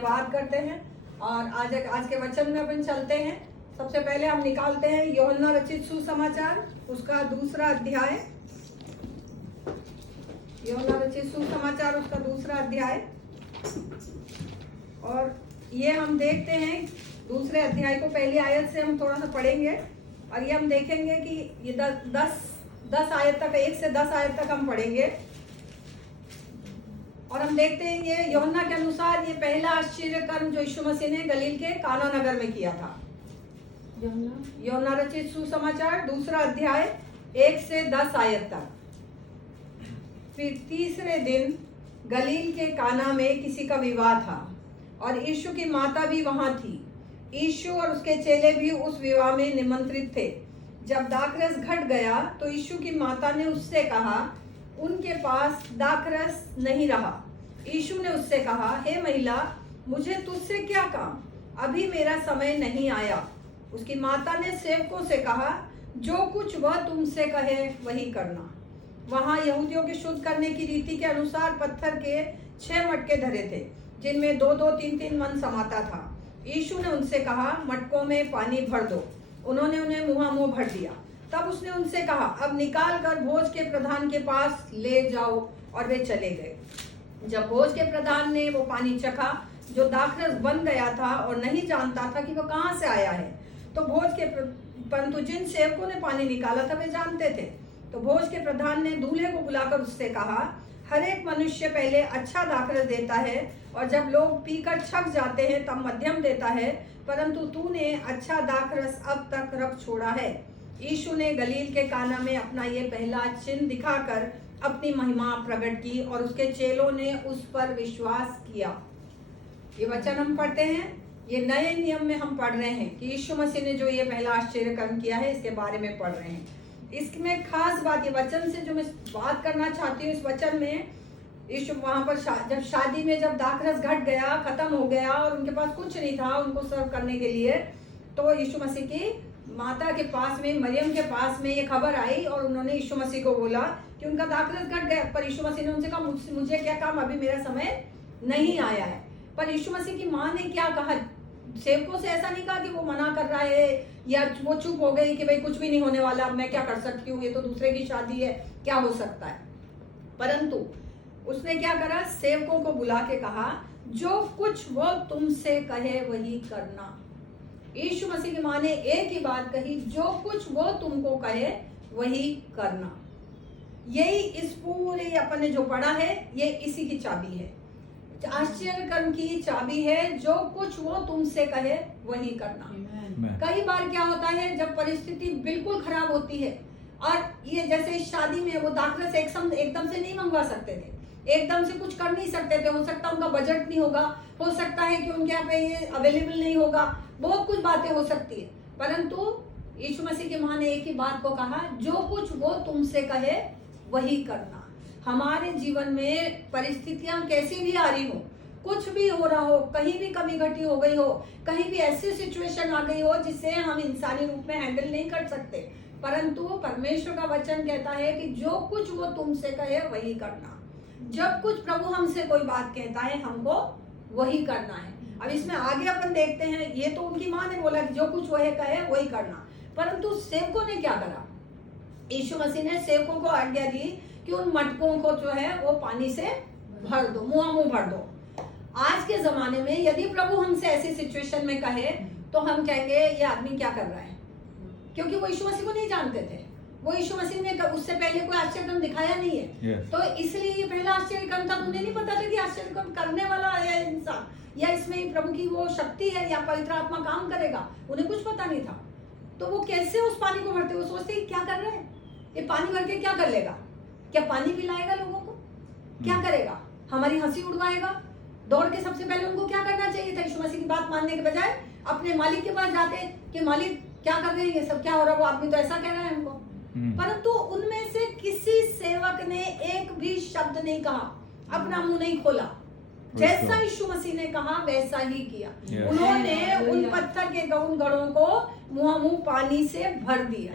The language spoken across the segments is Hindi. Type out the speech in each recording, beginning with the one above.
धन्यवाद करते हैं और आज के वचन में अपन चलते हैं। सबसे पहले हम निकालते हैं यूहन्ना रचित सुसमाचार उसका दूसरा अध्याय। यूहन्ना रचित सुसमाचार उसका दूसरा अध्याय, और ये हम देखते हैं दूसरे अध्याय को पहली आयत से हम थोड़ा सा पढ़ेंगे और ये हम देखेंगे कि ये 10 आयत तक, 1 से 10 आयत तक हम पढ़ेंगे और हम देखते हैं ये यूहन्ना के अनुसार ये पहला आश्चर्य कर्म जो यीशु मसीह ने गलील के काना नगर में किया था। यूहन्ना रचित सुसमाचार दूसरा अध्याय 1 से 10 आयत तक। फिर तीसरे दिन गलील के काना में किसी का विवाह था और यीशु की माता भी वहां थी। यीशु और उसके चेले भी उस विवाह में निमंत्रित थे। जब दाखरस घट गया तो यीशु की माता ने उससे कहा, उनके पास दाखरस नहीं रहा। यीशु ने उससे कहा, हे महिला, मुझे तुझसे क्या काम, अभी मेरा समय नहीं आया। उसकी माता ने सेवकों से कहा, जो कुछ वह तुमसे कहे वही करना। वहां यहूदियों की शुद्ध करने की रीति के अनुसार पत्थर के 6 मटके धरे थे, जिनमें 2-2, 3-3 मन समाता था। यीशु ने उनसे कहा, मटकों में पानी भर दो। उन्होंने उन्हें मुंह भर दिया। तब उसने उनसे कहा, अब निकाल कर भोज के प्रधान के पास ले जाओ, और वे चले गए। जब भोज के प्रधान ने वो पानी चखा जो दाखरस बन गया था और नहीं जानता था कि वो कहाँ से आया है, तो परंतु जिन सेवकों ने पानी निकाला था वे जानते थे। तो भोज के प्रधान ने दूल्हे को बुलाकर उससे कहा, हर एक मनुष्य पहले अच्छा दाखरस देता है और जब लोग पीकर छक जाते हैं तब मध्यम देता है, परंतु तूने अच्छा दाखरस अब तक रख छोड़ा है। यीशु ने गलील के काना में अपना ये पहला चिन्ह दिखाकर अपनी महिमा प्रकट की और उसके चेलों ने उस पर विश्वास किया। ये वचन हम पढ़ते हैं, ये नए नियम में हम पढ़ रहे हैं कि यीशु मसीह ने जो ये पहला आश्चर्य कर्म किया है इसके बारे में पढ़ रहे हैं। इसमें खास बात, ये वचन से जो मैं बात करना चाहती हूँ, इस वचन में यीशु वहां पर जब शादी में जब दाखरस घट गया, खत्म हो गया और उनके पास कुछ नहीं था उनको सर्व करने के लिए, तो यीशु मसीह की माता के पास में, मरियम के पास में ये खबर आई और उन्होंने यीशु मसीह को बोला कि उनका दाखरस घट गया। पर यीशु मसीह ने उनसे कहा, मुझे क्या काम, अभी मेरा समय नहीं आया है। पर यीशु मसीह की माँ ने क्या कहा, सेवकों से ऐसा नहीं कहा कि वो मना कर रहा है या वो चुप हो गई कि भाई कुछ भी नहीं होने वाला, अब मैं क्या कर सकती हूँ, ये तो दूसरे की शादी है, क्या हो सकता है। परंतु उसने क्या करा, सेवकों को बुला के कहा, जो कुछ वो तुमसे कहे वही करना। यीशु मसीह की माँ ने एक ही बात कही, जो कुछ वो तुमको कहे वही करना। यही इस पूरे अपन ने जो पढ़ा है ये इसी की चाबी है, आश्चर्य कर्म की चाबी है, जो कुछ वो तुमसे कहे वही करना। कई बार क्या होता है, जब परिस्थिति बिल्कुल खराब होती है और ये जैसे इस शादी में वो दाखरस एकदम से नहीं मंगवा सकते थे, एकदम से कुछ कर नहीं सकते थे। हो सकता है उनका बजट नहीं होगा, हो सकता है कि उनके यहाँ पे ये अवेलेबल नहीं होगा, बहुत कुछ बातें हो सकती है। परंतु यीशु मसीह की माँ ने एक ही बात को कहा, जो कुछ वो तुमसे कहे वही करना। हमारे जीवन में परिस्थितियां कैसी भी आ रही हो, कुछ भी हो रहा हो, कहीं भी कमी घटी हो गई हो, कहीं भी ऐसी सिचुएशन आ गई हो जिसे हम इंसानी रूप में हैंडल नहीं कर सकते, परंतु परमेश्वर का वचन कहता है कि जो कुछ वो तुमसे कहे वही करना। जब कुछ प्रभु हमसे कोई बात कहता है हमको वही करना है। अब इसमें आगे अपन देखते हैं, ये तो उनकी माँ ने बोला कि जो कुछ वह कहे वही करना, परंतु सेवकों ने क्या करा, यीशु मसीह ने सेवकों को आज्ञा दी कि उन मटकों को जो है वो पानी से भर दो, मुंह भर दो। आज के जमाने में यदि प्रभु हमसे ऐसी सिचुएशन में कहे तो हम कहेंगे ये आदमी क्या कर रहा है, क्योंकि वो यीशु मसीह को नहीं जानते थे। वो यीशु मसीह ने उससे पहले कोई आश्चर्य कर्म दिखाया नहीं है। तो इसलिए ये पहला आश्चर्य कर्म था, उन्हें नहीं पता था कि आश्चर्य कर्म करने वाला है इंसान, या इसमें प्रभु की वो शक्ति है या पवित्र आत्मा काम करेगा, उन्हें कुछ पता नहीं था। तो वो कैसे उस पानी को भरते, वो सोचते क्या कर रहे हैं, ये पानी भर के क्या कर लेगा, क्या पानी पिलाएगा लोगों को, क्या करेगा, हमारी हंसी उड़वाएगा। दौड़ के सबसे पहले उनको क्या करना चाहिए था, यीशु मसीह की बात मानने के बजाय अपने मालिक के पास जाते कि मालिक क्या कर रहे हैं, ये सब क्या हो रहा है, वो आदमी तो ऐसा कह रहा है हमको। परंतु उनमें से किसी सेवक ने एक भी शब्द नहीं कहा, अपना मुंह नहीं खोला। जैसा यीशु मसीह ने कहा वैसा ही किया। उन्होंने उन पत्थर के उन घड़ों को मुंह पानी से भर दिया।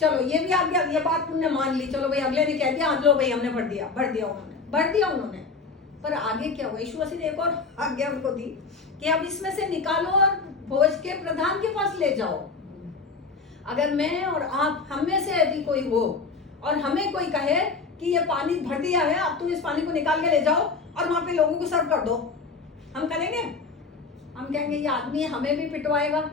चलो ये भी ये बात उन्होंने मान ली, चलो भाई अगले ने कह दिया, लो भाई हमने भर दिया उन्होंने। पर आगे क्या हुआ, यीशु मसीह ने एक और आज्ञा उनको दी कि अब इसमें से निकालो और भोज के प्रधान के पास ले जाओ। अगर मैं और आप हम में से यदि कोई हो और हमें कोई कहे कि ये पानी भर दिया है, अब तुम इस पानी को निकाल के ले जाओ और वहां पे लोगों को सर्व कर दो, हम करेंगे? हम कहेंगे ये आदमी हमें भी पिटवाएगा,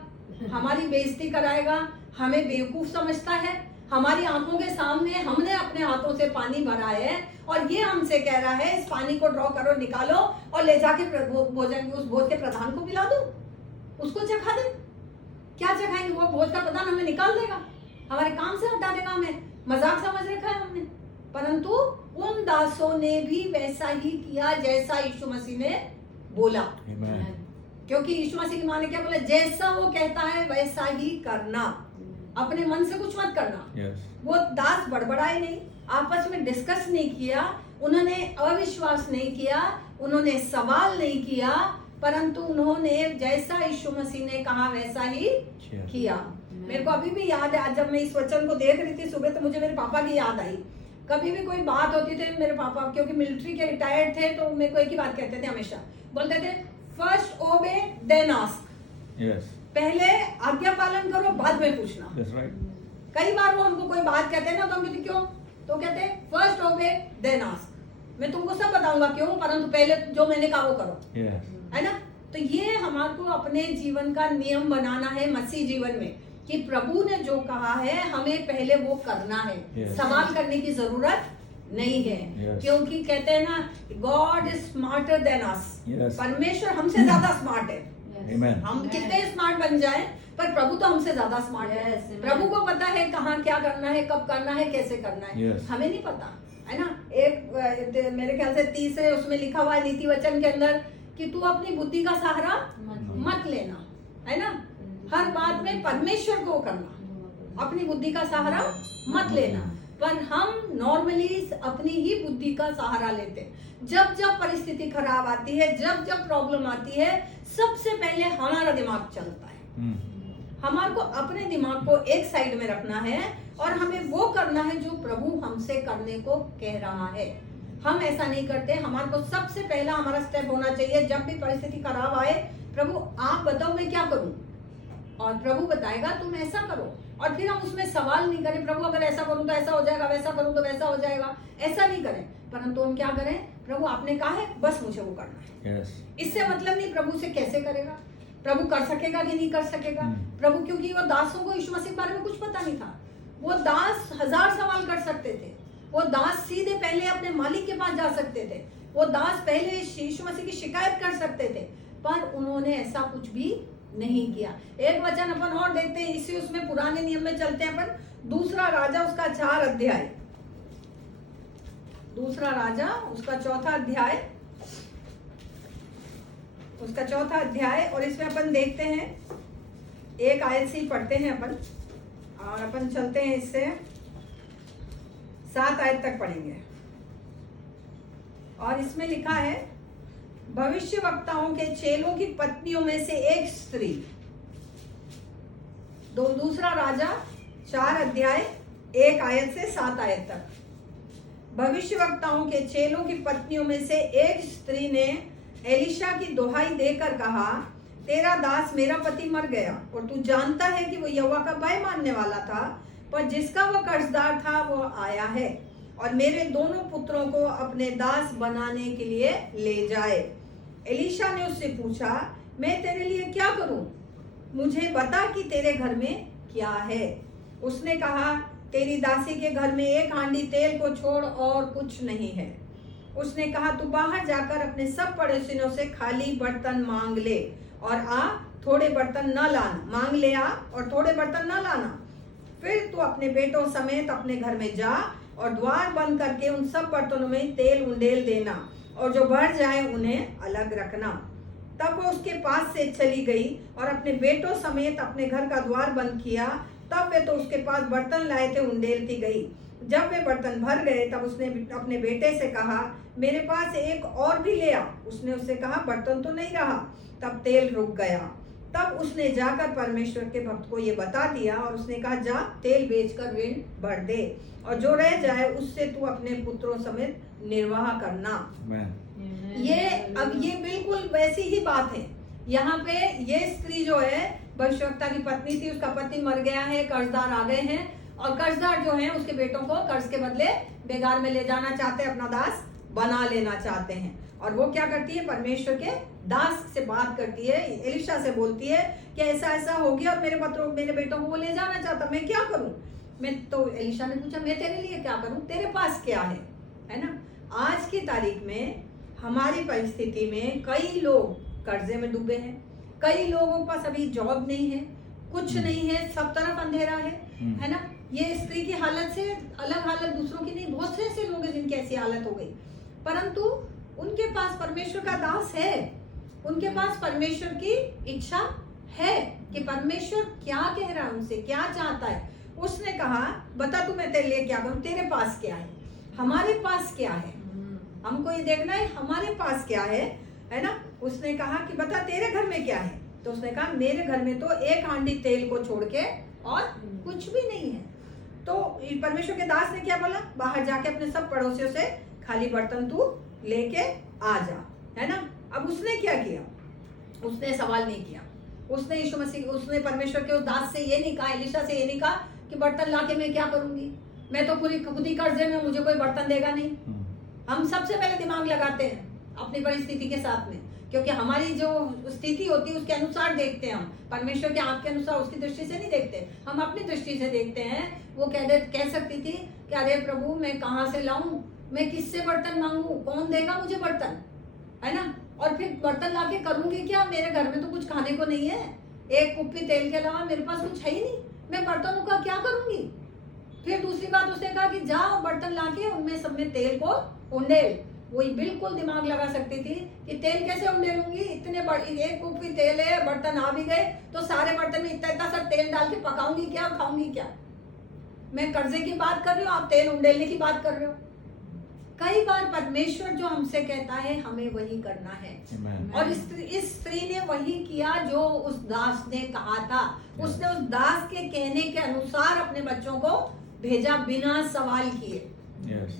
हमारी बेइज्जती कराएगा, हमें बेवकूफ समझता है, हमारी आंखों के सामने हमने अपने हाथों से पानी भरा है और ये हमसे कह रहा है इस पानी को ड्रॉ करो, निकालो और ले जाके भोजन उस भोज के प्रधान को पिला दो, उसको चखा दे। क्या चखाएंगे? वो भोज का प्रधान हमें निकाल देगा, हमारे काम से हटा देगा, हमें मजाक समझ रखा है हमने। परंतु उन दासों ने भी वैसा ही किया जैसा यीशु मसीह ने बोला। क्योंकि यीशु मसीह की मां ने क्या बोला? जैसा वो कहता है वैसा ही करना, अपने मन से कुछ मत करना। वो दास बड़बड़ाए नहीं, आपस में डिस्कस नहीं किया, उन्होंने अविश्वास नहीं किया, उन्होंने सवाल नहीं किया, परंतु उन्होंने जैसा यीशु मसीह ने कहा वैसा ही किया। मेरे को अभी भी याद है, आज जब मैं इस वचन को देख रही थी सुबह, तो मुझे मेरे पापा की याद आई। कभी भी कोई बात होती थी, मेरे पापा क्योंकि मिलिट्री के रिटायर्ड थे, तो मेरे को एक ही बात कहते थे हमेशा, बोलते थे फर्स्ट ओबे देन आस्क। पहले आज्ञा पालन करो, बाद में पूछना। कई बार वो हमको कोई बात कहते हैं ना, तो हम कहते क्यों? तो कहते फर्स्ट ओबे देन आस्क, मैं तुमको सब बताऊंगा क्यों, परंतु पहले जो मैंने कहा वो करो। है ना? तो ये हमारे को अपने जीवन का नियम बनाना है मसीह जीवन में, कि प्रभु ने जो कहा है हमें पहले वो करना है। सवाल करने की जरूरत नहीं है। क्योंकि कहते हैं ना, God is smarter than us. परमेश्वर हमसे ज्यादा स्मार्ट है। हम कितने स्मार्ट बन जाएं, पर प्रभु तो हमसे ज्यादा स्मार्ट है। प्रभु को पता है कहाँ क्या करना है, कब करना है, कैसे करना है। हमें नहीं पता, है ना? एक मेरे ख्याल से तीसरे उसमें लिखा हुआ है नीति वचन के अंदर कि तू अपनी बुद्धि का सहारा मत लेना, है ना? हर बात में परमेश्वर को करना, अपनी बुद्धि का सहारा मत लेना। पर हम नॉर्मली अपनी ही बुद्धि का सहारा लेते हैं। जब जब परिस्थिति खराब आती है, जब जब प्रॉब्लम आती है, सबसे पहले हमारा दिमाग चलता है। हमारे को अपने दिमाग को एक साइड में रखना है और हमें वो करना है जो प्रभु हमसे करने को कह रहा है। हम ऐसा नहीं करते। हमारे को सबसे पहला हमारा स्टेप होना चाहिए, जब भी परिस्थिति खराब आए, प्रभु आप बताओ मैं क्या करूं, और प्रभु बताएगा तुम ऐसा करो। और फिर हम उसमें सवाल नहीं करें, प्रभु अगर ऐसा करूं तो ऐसा हो जाएगा, वैसा करूं तो वैसा हो जाएगा, ऐसा नहीं करें। परंतु हम क्या करें? प्रभु आपने कहा है, बस मुझे वो करना है। इससे मतलब नहीं प्रभु से कैसे करेगा, प्रभु कर सकेगा कि नहीं कर सकेगा। प्रभु, क्योंकि वो दासों को यीशु मसीह के बारे में कुछ पता नहीं था। वो दास 1000 सवाल कर सकते थे। वो दास सीधे पहले अपने मालिक के पास जा सकते थे। वो दास पहले यीशु मसीह की शिकायत कर सकते थे, पर उन्होंने ऐसा कुछ भी नहीं किया। एक वचन अपन और देखते हैं, इसी उसमें पुराने नियम में चलते हैं अपन। दूसरा राजा उसका 4 अध्याय, दूसरा राजा उसका 4था अध्याय, उसका 4था अध्याय। और इसमें अपन देखते हैं, एक आयत से ही पढ़ते हैं अपन, और अपन चलते हैं इससे 7 आयत तक पढ़ेंगे। और इसमें लिखा है, भविष्य वक्ताओं के चेलों की पत्नियों में से एक स्त्री। दूसरा राजा 4 अध्याय 1 आयत से 7 आयत तक। भविष्य वक्ताओं के चेलों की पत्नियों में से एक स्त्री ने एलिशा की दुहाई देकर कहा, तेरा दास मेरा पति मर गया, और तू जानता है कि वो यहोवा का भय मानने वाला था, पर जिसका वो कर्जदार था वो आया है, और मेरे दोनों पुत्रों को अपने दास बनाने के लिए ले जाए। एलिशा ने उससे पूछा, मैं तेरे लिए क्या करूं? मुझे बता कि तेरे घर में क्या है। उसने कहा, तेरी दासी के घर में 1 हांडी तेल को छोड़ और कुछ नहीं है। उसने कहा, तू बाहर जाकर अपने सब पड़ोसियों से खाली बर्तन मांग ले और आ, थोड़े बर्तन न लाना, मांग ले आ और थोड़े बर्तन न लाना। फिर तू अपने बेटों समेत अपने घर में जा और द्वार बंद करके उन सब बर्तनों में तेल उंडेल देना, और जो भर जाए उन्हें अलग रखना। तब वो उसके पास से चली गई और अपने बेटों समेत अपने घर का द्वार बंद किया। तब वे तो उसके पास बर्तन लाए थे, उंडेलती गई। जब वे बर्तन भर गए, तब उसने अपने बेटे से कहा, मेरे पास एक और भी ले आ। उसने उससे कहा, बर्तन तो नहीं रहा। तब तेल रुक गया। तब उसने जाकर परमेश्वर के भक्त को ये बता दिया, और उसने कहा, जा तेल बेचकर ऋण भर दे, और जो रह जाए उससे तू अपने पुत्रों समेत निर्वाह करना। ये बिल्कुल वैसी ही बात है। यहाँ पे ये स्त्री जो है भविष्यवक्ता की पत्नी थी, उसका पति मर गया है, कर्जदार आ गए हैं और कर्जदार जो है उसके बेटों को कर्ज के बदले बेगार में ले जाना चाहते हैं, अपना दास बना लेना चाहते हैं। और वो क्या करती है, परमेश्वर के दास से बात करती है, एलिशा से बोलती है कि ऐसा ऐसा हो गया और मेरे बेटों को वो ले जाना चाहता, मैं क्या करूं। तो एलिशा ने पूछा मैं तेरे लिए क्या करूं, तेरे पास क्या है ना। आज की तारीख में हमारी परिस्थिति में कई लोग कर्जे में डूबे हैं, कई लोगों के पास अभी जॉब नहीं है, कुछ नहीं है, सब तरफ अंधेरा है ना। ये स्त्री की हालत से अलग हालत दूसरों की नहीं, बहुत से ऐसे लोग हैं जिनकी ऐसी हालत हो गई, परंतु उनके पास परमेश्वर का दास है, उनके पास परमेश्वर की इच्छा है कि परमेश्वर क्या कह रहा है, उनसे क्या चाहता है। उसने कहा बता तू मैं तेरे लिए क्या करूं, तेरे पास क्या है, हमारे पास क्या है, हमको ये देखना है हमारे पास क्या है ना। उसने कहा कि बता तेरे घर में क्या है। तो उसने कहा मेरे घर में तो एक हांडी तेल को छोड़ के और कुछ भी नहीं है। तो परमेश्वर के दास ने क्या बोला, बाहर जाके अपने सब पड़ोसियों से खाली बर्तन तू लेके आ जा, है ना। अब उसने क्या किया, उसने सवाल नहीं किया, उसने यीशु मसीह, उसने परमेश्वर के उस दास से ये नहीं कहा, एलिशा से ये नहीं कहा कि बर्तन लाके मैं क्या करूंगी, मैं तो पूरी खुद ही कर्जे में, मुझे कोई बर्तन देगा नहीं। हम सबसे पहले दिमाग लगाते हैं अपनी परिस्थिति के साथ में, क्योंकि हमारी जो स्थिति होती है उसके अनुसार देखते हैं हम, परमेश्वर के आंख के अनुसार उसकी दृष्टि से नहीं देखते, हम अपनी दृष्टि से देखते हैं। वो कह सकती थी कि अरे प्रभु मैं कहाँ से लाऊं, मैं किससे बर्तन मांगू, कौन देगा मुझे बर्तन, है ना। और फिर बर्तन लाके करूंगी क्या, मेरे घर में तो कुछ खाने को नहीं है, एक कुप्पी तेल के अलावा मेरे पास कुछ है ही नहीं, मैं बर्तनों का क्या करूंगी। फिर दूसरी बात उसने कहा कि जाओ बर्तन लाके उनमें सब में तेल को उंडेल। वही बिल्कुल दिमाग लगा सकती थी कि तेल कैसे उंडेलूंगी, इतने एक कुप्पी तेल है, बर्तन आ भी गए तो सारे बर्तन में इतना इतना सा तेल डाल के पकाऊंगी क्या, खाऊंगी क्या। मैं कर्जे की बात कर रही हूँ, आप तेल उंडेलने की बात कर रहे हो। कई बार परमेश्वर जो हमसे कहता है हमें वही करना है। और इस स्त्री ने वही किया जो उस दास ने कहा था। उसने उस दास के कहने के अनुसार अपने बच्चों को भेजा, बिना सवाल किए,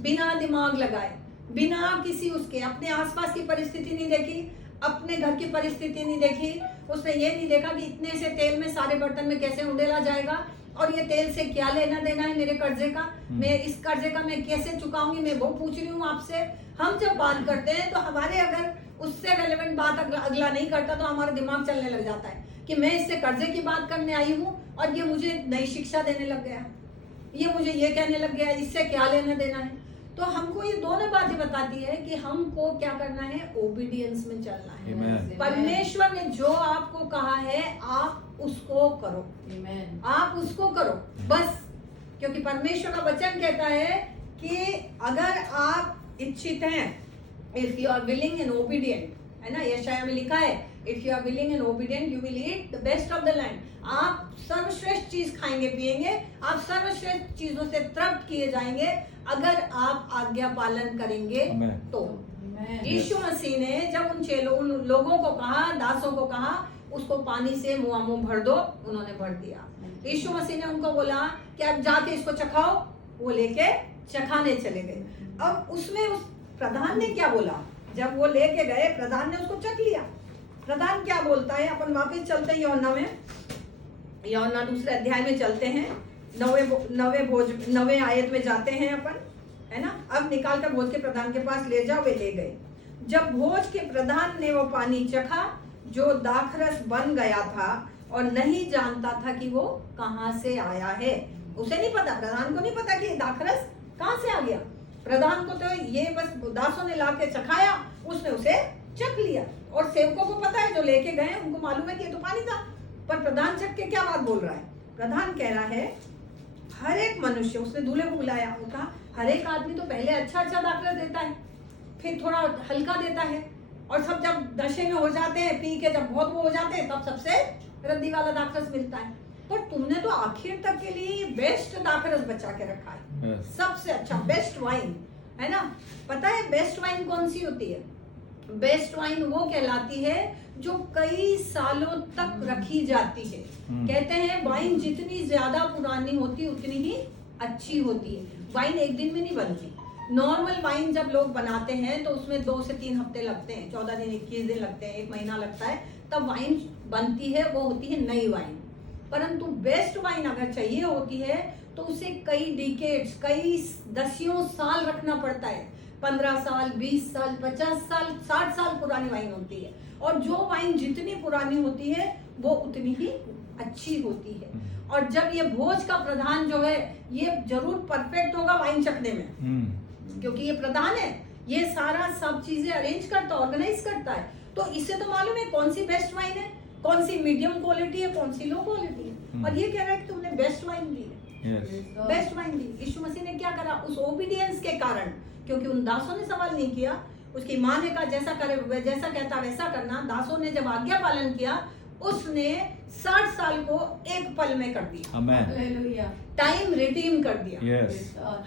बिना दिमाग लगाए, बिना किसी उसके अपने आसपास की परिस्थिति नहीं देखी, अपने घर की परिस्थिति नहीं देखी। उसने ये नहीं देखा कि इतने से तेल में सारे बर्तन में कैसे उंडेला जाएगा और ये तेल से क्या लेना देना है मेरे कर्जे का, मैं इस कर्जे का मैं कैसे चुकाऊंगी, मैं वो पूछ रही हूँ आपसे। हम जब बात करते हैं तो हमारे अगर उससे रेलेवेंट बात अगला नहीं करता तो हमारा दिमाग चलने लग जाता है कि मैं इससे कर्जे की बात करने आई हूँ और ये मुझे नई शिक्षा देने लग गया, ये मुझे ये कहने लग गया, इससे क्या लेना देना है। तो हमको ये दोनों बातें बताती है कि हमको क्या करना है, ओबीडियंस में चलना है। परमेश्वर ने जो आपको कहा है आप उसको करो, आप उसको करो बस। क्योंकि परमेश्वर का वचन कहता है कि अगर आप इच्छित हैं, if you are willing and obedient, है ना, यशाया में लिखा है if you are willing and obedient you will eat the best of the land. आप सर्वश्रेष्ठ चीज खाएंगे पिएंगे, आप सर्वश्रेष्ठ चीजों से तृप्त किए जाएंगे अगर आप आज्ञा पालन करेंगे। तो यीशु मसीह ने जब उन लोगों को कहा, दासों को कहा उसको पानी से मुंह भर दो, उन्होंने भर दिया। यीशु मसीह ने उनको बोला कि अब जाके इसको चखाओ, वो लेके चखाने चले गए। अब उसमें उस प्रधान ने क्या बोला, जब वो लेके गए प्रधान ने उसको चख लिया। प्रधान क्या बोलता है, अपन वापस चलते हैं यूहन्ना में, यूहन्ना दूसरे अध्याय में चलते हैं, 9वें आयत में जाते हैं अपन, है ना। अब निकाल कर भोज के प्रधान के पास ले जाओ, वे ले गए। जब भोज के प्रधान ने वो पानी चखा जो दाखरस बन गया था और नहीं जानता था कि वो कहाँ से आया है, उसे नहीं पता, प्रधान को नहीं पता कि दाखरस कहाँ से आ गया। प्रधान को तो ये बस दासों ने लाके चखाया, उसने उसे चख लिया। और सेवकों को पता है जो लेके गए उनको मालूम है कि ये तो पानी था, पर प्रधान चख के क्या बात बोल रहा है। प्रधान कह रहा है हर एक मनुष्य, उसने दूल्हे को बुलाया, उनका हर एक आदमी तो पहले अच्छा दाखरस देता है, फिर थोड़ा हल्का देता है, और सब जब नशे में हो जाते हैं, पी के जब बहुत वो हो जाते हैं, तब सबसे रद्दी वाला दाखरस मिलता है। पर तुमने तो आखिर तक के लिए बेस्ट दाखरस बचा के रखा है, सबसे अच्छा बेस्ट वाइन, है ना। पता है बेस्ट वाइन कौन सी होती है? बेस्ट वाइन वो कहलाती है जो कई सालों तक रखी जाती है। कहते हैं वाइन जितनी ज्यादा पुरानी होती उतनी ही अच्छी होती है। वाइन एक दिन में नहीं बनती, नॉर्मल वाइन जब लोग बनाते हैं तो उसमें 2 से 3 हफ्ते लगते हैं, 14 दिन 21 दिन लगते हैं, 1 महीना लगता है, तब वाइन बनती है, वो होती है नई वाइन। परंतु बेस्ट वाइन अगर चाहिए होती है तो उसे कई डिकेड्स, कई दसियों साल रखना पड़ता है। 15 साल, 20 साल, 50 साल, 60 साल पुरानी वाइन होती है। और जो वाइन जितनी पुरानी होती है वो उतनी ही अच्छी होती है। और जब ये भोज का प्रधान जो है ये जरूर परफेक्ट होगा वाइन चखने में, क्योंकि ये प्रधान है, ये सारा सब चीजें अरेंज करता है, ऑर्गेनाइज करता है। तो इससे तो मालूम है कौन सी बेस्ट वाइन है, कौन सी मीडियम क्वालिटी है, कौन सी लो क्वालिटी है। और ये कह रहा है कि तुमने बेस्ट वाइन दी है, बेस्ट वाइन दी। यीशु मसीह ने क्या करा, उस ओबीडियंस के कारण, क्योंकि उन दासों ने सवाल नहीं किया, उसकी माँ ने कहा जैसा करे, जैसा कहता वैसा करना। दासों ने जब आज्ञा पालन किया, उसने 60 साल को एक पल में कर दिया। हालेलुया। टाइम रिडीम कर दिया। Yes.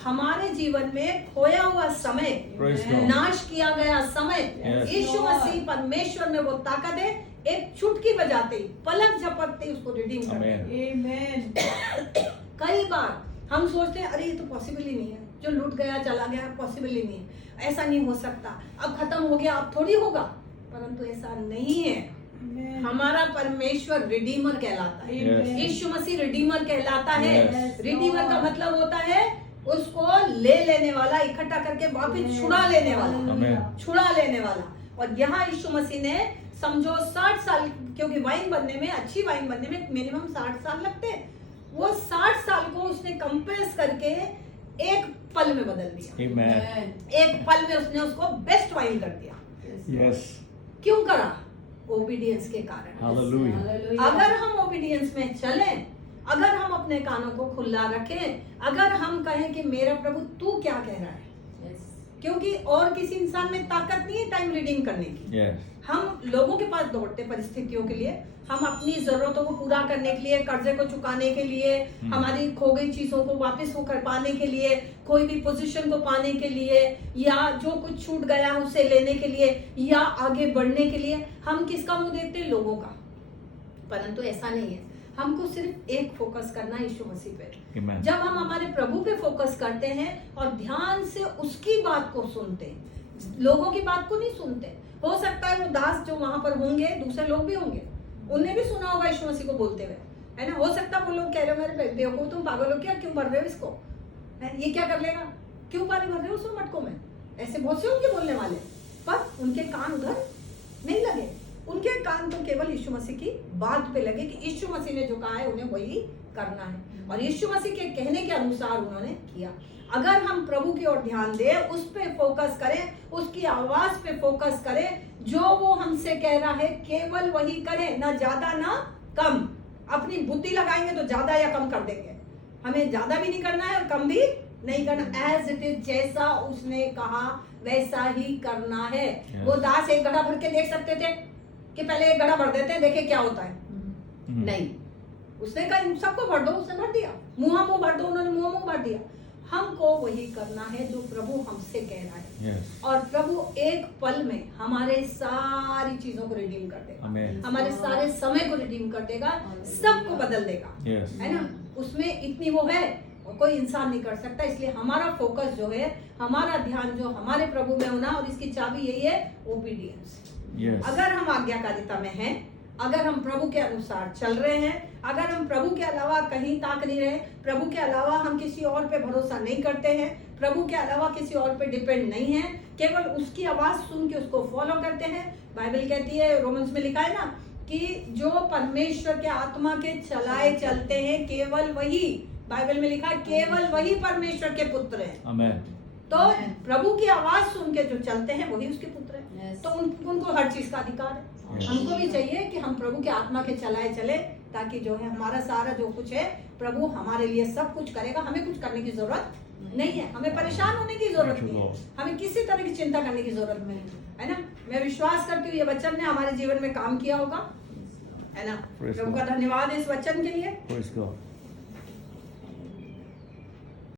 हमारे जीवन में खोया हुआ समय, Praise God. नाश किया गया समय, Yes. यीशु मसीह परमेश्वर में वो ताकत है, एक चुटकी बजाते ही, पलक झपकते ही उसको रिडीम कर दिया। आमीन। कई बार हम सोचते हैं अरे ये तो पॉसिबल ही नहीं है, जो लूट गया चला गया पॉसिबल ही नहीं है, ऐसा नहीं हो सकता, अब खत्म हो गया अब थोड़ी होगा। परंतु ऐसा नहीं है। हमारा परमेश्वर रिडीमर कहलाता है। Yes. यीशु मसीह रिडीमर कहलाता है। Yes. रिडीमर का मतलब होता है उसको ले लेने वाला, इकट्ठा करके वापस छुड़ा लेने वाला, Amen. छुड़ा लेने वाला। और यहाँ यीशु मसीह ने समझो 60 साल, क्योंकि वाइन बनने में, अच्छी वाइन बनने में मिनिमम 60 साल लगते हैं, वो 60 साल को उसने कंप्रेस करके एक पल में बदल दिया। Amen. एक पल में उसने उसको बेस्ट वाइन कर दिया। Yes. क्यों करा? ओबीडियंस के कारण। Hallelujah. अगर हम ओबीडियंस में चलें, अगर हम अपने कानों को खुला रखें, अगर हम कहें कि मेरा प्रभु तू क्या कह रहा है, क्योंकि और किसी इंसान में ताकत नहीं है टाइम रीडिंग करने की। Yes. हम लोगों के पास दौड़ते परिस्थितियों के लिए, हम अपनी जरूरतों को पूरा करने के लिए, कर्जे को चुकाने के लिए, हमारी खो गई चीजों को वापस वो कर पाने के लिए, कोई भी पोजीशन को पाने के लिए, या जो कुछ छूट गया उसे लेने के लिए, या आगे बढ़ने के लिए हम किसका मुंह देखते हैं? लोगों का। परंतु ऐसा नहीं है, हमको सिर्फ एक फोकस करना है, यीशु मसीह पे। Amen. जब हम हमारे प्रभु पे फोकस करते हैं और ध्यान से उसकी बात को सुनते हैं, लोगों की बात को नहीं सुनते। हो सकता है वो दास जो वहां पर होंगे, दूसरे लोग भी होंगे, उन्हें भी सुना होगा यीशु मसीह को बोलते हुए, है ना। हो सकता है वो लोग कह रहे हो मेरे बेवकूफ, तुम पागल हो क्या, क्यों भर रहे हो इसको, ये क्या कर लेगा, क्यों पानी भर रहे हो उसमें मटकों में, ऐसे बहुत से उनके बोलने वाले। पर उनके कान उधर नहीं लगे, उनके कान तो केवल यीशु मसीह की बात पे लगे कि यीशु मसीह ने जो कहा है उन्हें वही करना है, और यीशु मसीह के कहने के अनुसार उन्होंने किया। अगर हम प्रभु की ओर ध्यान दें, उस पे फोकस करें, उसकी आवाज पे फोकस करें, जो वो हमसे कह रहा है केवल वही करें, ना ज्यादा ना कम। अपनी बुद्धि लगाएंगे तो ज्यादा या कम कर देंगे, हमें ज्यादा भी नहीं करना है और कम भी नहीं करना। एज इट इज, जैसा उसने कहा वैसा ही करना है। Yes. वो दास एक घड़ा भर के देख सकते थे कि पहले एक घड़ा भर देते हैं, देखे क्या होता है। नहीं, उसने कहा सबको भर दो, उसने भर दिया। मुंह मुंह भर दो, उन्होंने मुंह मुंह भर दिया। हमको वही करना है जो प्रभु हमसे कह रहा है। Yes. और प्रभु एक पल में हमारे सारी चीजों को रिडीम कर देगा। Amen. हमारे सारे समय को रिडीम कर देगा, सबको बदल देगा। Yes. है ना, उसमें इतनी वो है और कोई इंसान नहीं कर सकता। इसलिए हमारा फोकस जो है, हमारा ध्यान जो हमारे प्रभु में होना, और इसकी चाबी यही है, ओबीडियंस। Yes. अगर हम आज्ञाकारिता में हैं, अगर हम प्रभु के अनुसार चल रहे हैं, अगर हम प्रभु के अलावा कहीं ताक नहीं रहे, प्रभु के अलावा हम किसी और पे भरोसा नहीं करते हैं, प्रभु के अलावा किसी और पे डिपेंड नहीं है, केवल उसकी आवाज सुन के उसको फॉलो करते हैं। बाइबल कहती है, रोमन्स में लिखा है ना, कि जो परमेश्वर के आत्मा के चलाए चलते हैं, केवल वही, बाइबल में लिखा है, केवल वही परमेश्वर के पुत्र हैं। Amen. तो प्रभु की आवाज सुन के जो चलते हैं वही उसके पुत्र हैं। Yes. तो उनको हर चीज का अधिकार है। Yes. हमको भी चाहिए कि हम प्रभु के आत्मा के चलाए चले, ताकि जो है हमारा सारा जो कुछ है, प्रभु हमारे लिए सब कुछ करेगा। हमें कुछ करने की जरूरत नहीं है, हमें परेशान होने की जरूरत Thank you, नहीं है, Lord. हमें किसी तरह की चिंता करने की जरूरत नहीं है ना। मैं विश्वास करती हूँ ये वचन ने हमारे जीवन में काम किया होगा, है ना। Praise प्रभु का God. धन्यवाद इस वचन के लिए। Praise God.